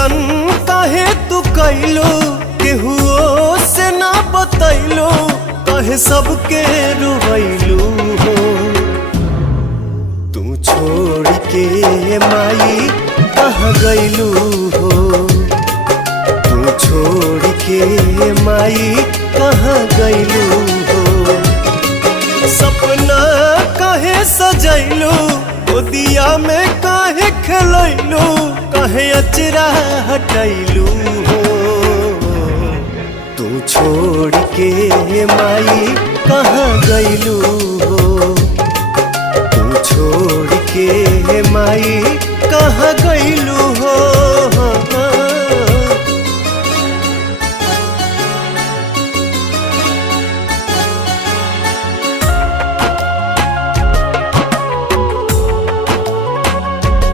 ऐसन काहे तू कैलो केहुओ से ना बतैलो कहे सबके रुवैलू हो तू छोड़ के माई कहाँ गैलू हो तू छोड़ के माई कहाँ गैलू हो सपना काहे सजैलू गोदिया में काहे खेलैलू काहे अचरा हटैलू हो तू छोड़ के माई कहाँ गैलू हो तू छोड़ के माई कहाँ गैलू हो।